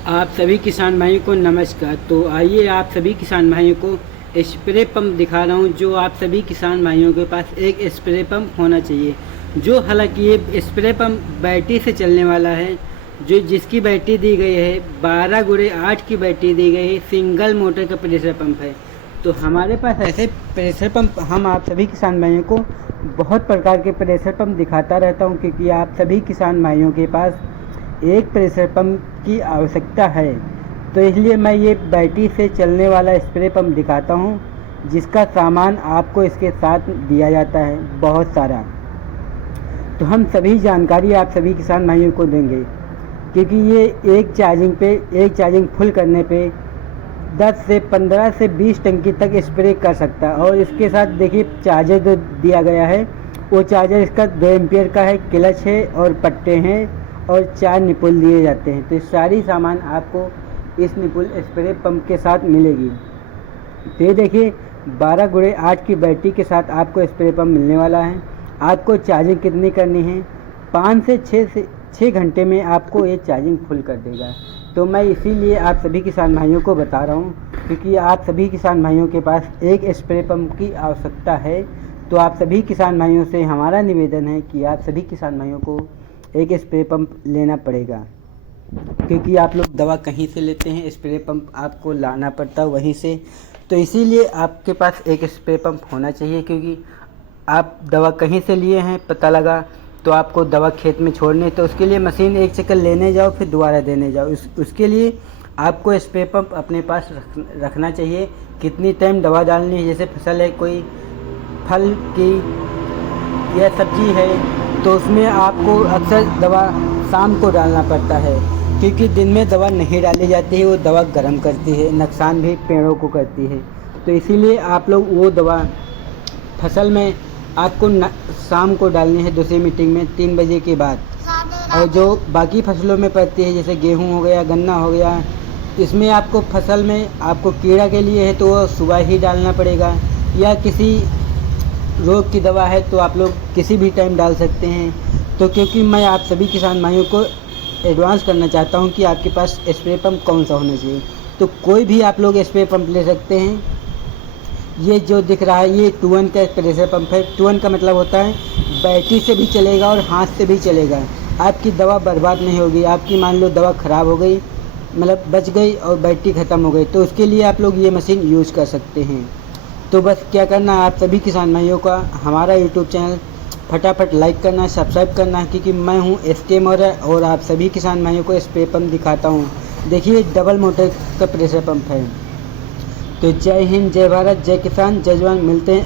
आप सभी किसान भाइयों को नमस्कार। तो आइए आप सभी किसान भाइयों को स्प्रे पंप दिखा रहा हूं। जो आप सभी किसान भाइयों के पास एक स्प्रे पंप होना चाहिए। जो हालांकि ये स्प्रे पंप बैटरी से चलने वाला है। जो जिसकी बैटरी दी गई है 12x8 की बैटरी दी गई है। सिंगल मोटर का प्रेशर पंप है। तो हमारे पास ऐसे प्रेशर पंप हम आप सभी किसान भाइयों को बहुत प्रकार के प्रेशर पंप दिखाता रहता हूं, क्योंकि आप सभी किसान भाइयों के पास एक प्रेशर पंप की आवश्यकता है। तो इसलिए मैं ये बैटरी से चलने वाला स्प्रे पंप दिखाता हूँ, जिसका सामान आपको इसके साथ दिया जाता है बहुत सारा। तो हम सभी जानकारी आप सभी किसान भाइयों को देंगे, क्योंकि ये एक चार्जिंग फुल करने पे 10 से 15 से 20 टंकी तक स्प्रे कर सकता है। और इसके साथ देखिए चार्जर जो दिया गया है, वो चार्जर इसका 2 एम्पियर का है, क्लच है और पट्टे हैं और 4 निपुल दिए जाते हैं। तो सारी सामान आपको इस निपुल स्प्रे पंप के साथ मिलेगी। तो ये देखिए 12x8 की बैटरी के साथ आपको स्प्रे पंप मिलने वाला है। आपको चार्जिंग कितनी करनी है, 5 से 6 घंटे में आपको ये चार्जिंग फुल कर देगा। तो मैं इसीलिए आप सभी किसान भाइयों को बता रहा हूँ, क्योंकि आप सभी किसान भाइयों के पास एक स्प्रे पंप की आवश्यकता है। तो आप सभी किसान भाइयों से हमारा निवेदन है कि आप सभी किसान भाइयों को एक स्प्रे पंप लेना पड़ेगा, क्योंकि आप लोग दवा कहीं से लेते हैं, स्प्रे पंप आपको लाना पड़ता है वहीं से। तो इसीलिए आपके पास एक स्प्रे पंप होना चाहिए, क्योंकि आप दवा कहीं से लिए हैं, पता लगा तो आपको दवा खेत में छोड़ने, तो उसके लिए मशीन एक चक्कर लेने जाओ फिर दोबारा देने जाओ। उसके लिए आपको स्प्रे पंप अपने पास रखना चाहिए। कितनी टाइम दवा डालनी है, जैसे फसल है, कोई फल की या सब्जी है, तो उसमें आपको अक्सर दवा शाम को डालना पड़ता है, क्योंकि दिन में दवा नहीं डाली जाती है, वो दवा गर्म करती है, नुकसान भी पेड़ों को करती है। तो इसीलिए आप लोग वो दवा फसल में आपको शाम को डालनी है, दूसरी मीटिंग में 3 बजे के बाद। और जो बाकी फसलों में पड़ती है, जैसे गेहूँ हो गया, गन्ना हो गया, इसमें आपको फसल में आपको कीड़ा के लिए है तो वो सुबह ही डालना पड़ेगा, या किसी रोग की दवा है तो आप लोग किसी भी टाइम डाल सकते हैं। तो क्योंकि मैं आप सभी किसान भाइयों को एडवांस करना चाहता हूं कि आपके पास स्प्रे पंप कौन सा होना चाहिए, तो कोई भी आप लोग स्प्रे पंप ले सकते हैं। ये जो दिख रहा है ये 2 का प्रेशर पंप है। 2 का मतलब होता है बैटरी से भी चलेगा और हाथ से भी चलेगा। आपकी दवा बर्बाद नहीं होगी। आपकी मान लो दवा ख़राब हो गई, मतलब बच गई और बैटरी ख़त्म हो गई, तो उसके लिए आप लोग ये मशीन यूज़ कर सकते हैं। तो बस क्या करना है, आप सभी किसान भाइयों का हमारा यूट्यूब चैनल फटाफट लाइक करना है, सब्सक्राइब करना है, क्योंकि मैं हूँ SK मौर्य और आप सभी किसान भाइयों को स्प्रे पंप दिखाता हूँ। देखिए डबल मोटर का प्रेशर पंप है। तो जय हिंद, जय भारत, जय किसान, जय जवान। मिलते हैं